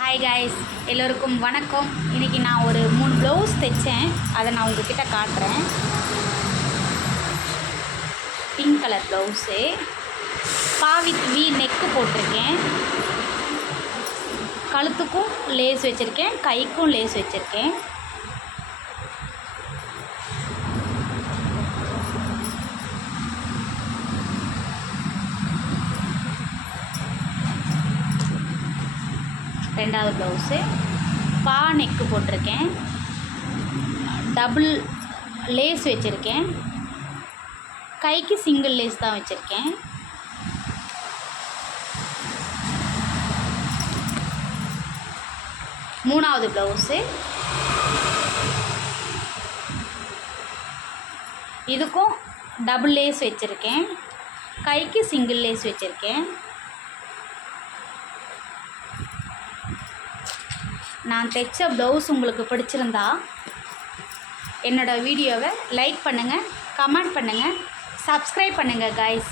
Hi guys, எல்லோருக்கும் வணக்கம். இன்றைக்கி நான் ஒரு 3 ப்ளவுஸ் தைச்சேன். அதை நான் உங்ககிட்ட காட்டுறேன். பிங்க் கலர் ப்ளவுஸு, பாவித் வி நெக்கு போட்டிருக்கேன். கழுத்துக்கும் லேஸ் வச்சுருக்கேன், கைக்கும் லேஸ் வச்சுருக்கேன். ரெண்டாவது ப்ளவுஸு பா நெக்கு போட்டிருக்கேன், டபுள் லேஸ் வச்சுருக்கேன், கைக்கு சிங்கிள் லேஸ் தான் வச்சுருக்கேன். மூணாவது ப்ளவுஸு இதுக்கும் டபுள் லேஸ் வச்சுருக்கேன், கைக்கு சிங்கிள் லேஸ் வச்சுருக்கேன். நான் தைச்ச ப்ளவுஸ் உங்களுக்கு பிடிச்சிருந்தா என்னோடய வீடியோவை லைக் பண்ணுங்கள், கமெண்ட் பண்ணுங்கள், சப்ஸ்கிரைப் பண்ணுங்கள் காய்ஸ்.